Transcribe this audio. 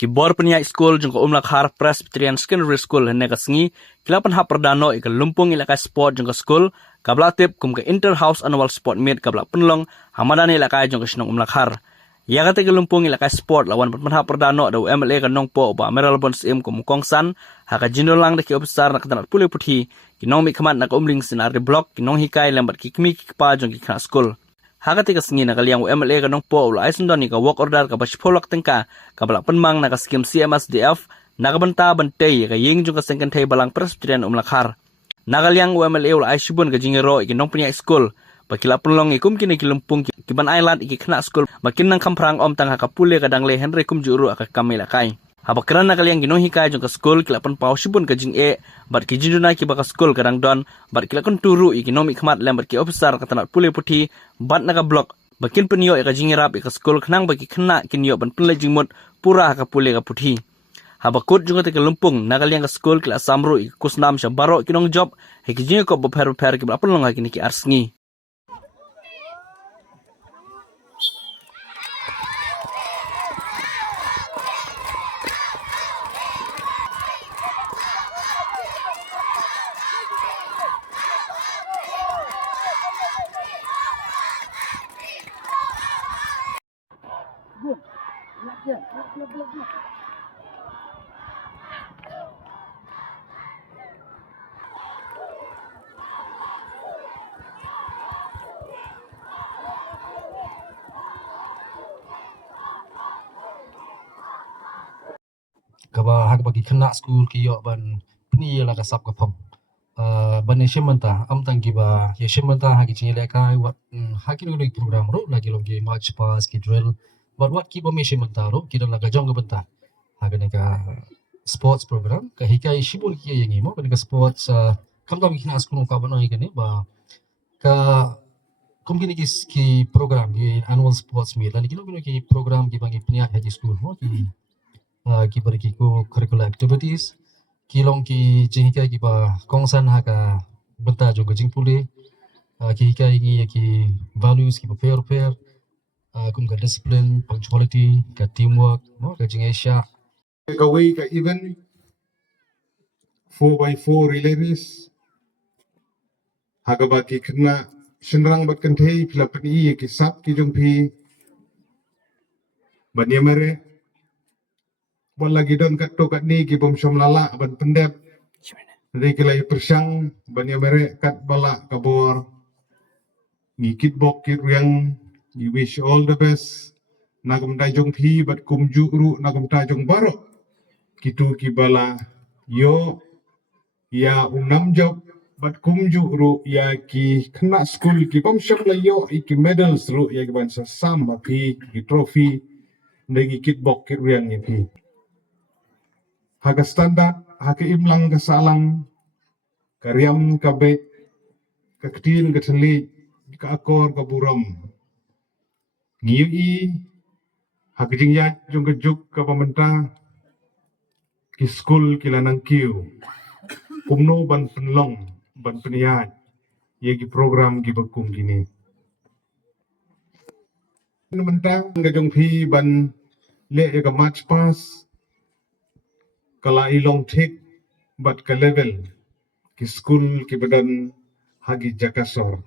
Kibor peniak school jengko Umlakhar Presbyterian Secondary School hene kasengi kilapan hap perdano ika lumpung ilakai sport jengko school kabla tip kum ke inter house annual sport meet kabla penlong hamadani ilakai jengko sinong Umlakhar. Ya kata ke lumpung ilakai sport lawan hap perdano ada UMLA kanong po ba Meral Bons im kum kongsan haka jindolang deki obsar nak tanat pulih putih kinong mi kamat nak umling sinar de blok kinong hikai lambat kikmi kikpa jengki kena school. Hagati kasengi nakaliang UMLA kanong po ula aisundoni ka work order ka pasipolak tengka kabala penmang naka skim CMSDF nakabenta bantay ka ying jung kasengkan tay balang Presbyterian Umlakhar. Nakaliang UMLA ula aisubon ka jingero ikinong punya school bakila penlong ikum kini kilumpung kiban island iki kena school makin nang kamprang om tang hakapule kadang le Henry kum juru aka kamilakai. Habakran nakaliang ginong hikai jung ka school kilapan pau sibun ka jing bat ki jinduna ki baka school kadang don bat kilakon turu ikinom ikmat lambat ki officer katanat pule puti bat naga blok bakin penyo ika jingirap ika school kenang bagi kena kinyo ban penle jingmut pura ka pule ka puti. Habakut jung ka lumpung nakaliang ka school kila samru ika kusnam syabaro kinong job hiki jingo ko beper ki belapun long hakini ki arsngi. Kaba hak bagi kena school ki yo ban ni la ka sap ka phom ban yeshimanta am tang ki ba yeshimanta ha ki chile ka wat ha ki no program ro lagi longi march pass ki drill wat ki ba yeshimanta ro ki la ka jong ka banta ha ka sports program ka hikai shibul ki yengi mo ka sports kam ta kena school ka ban ni ba ka kum ki program ki annual sports meet lagi ki program ki bangi pnia ha ki school mo ki pergi ko curricular activities kilong ki jingkai ki ba kongsan ha ka benta jo gajing pule ki hikai ni ki values ki pair kum ka discipline punctuality ka teamwork no ka jing asia ka way ka even 4x4 relay race haga ba ki kena senrang bat kentei pila pni ki sap ki jong pi banyamare bon lagi don kat to kat ni ki bom som lala ban pendep dari kelai persang banya mere kat bala kabor ngikit bok kit yang we wish all the best nagum tajong phi bat kum juru nagum tajong baro kitu ki bala yo ya unam job bat kum juru ya ki kena school ki bom som la yo ki medals ru ya ki ban sa sam ki trophy ndegi kit bok kit yang ni phi haga standar, haga imlang kasalang, karyam kabe, kaktin katali, kakor kaburam. Ngiyi, haga jingyat jung kejuk ka pamenta, ki school kilanang kiu, kumno ban penlong, ban peniyat, yagi program ki bakum gini. Mentang kajong pi ban le ka march pass, kala ilong tik bat ke level ki school ki badan hagi jakasor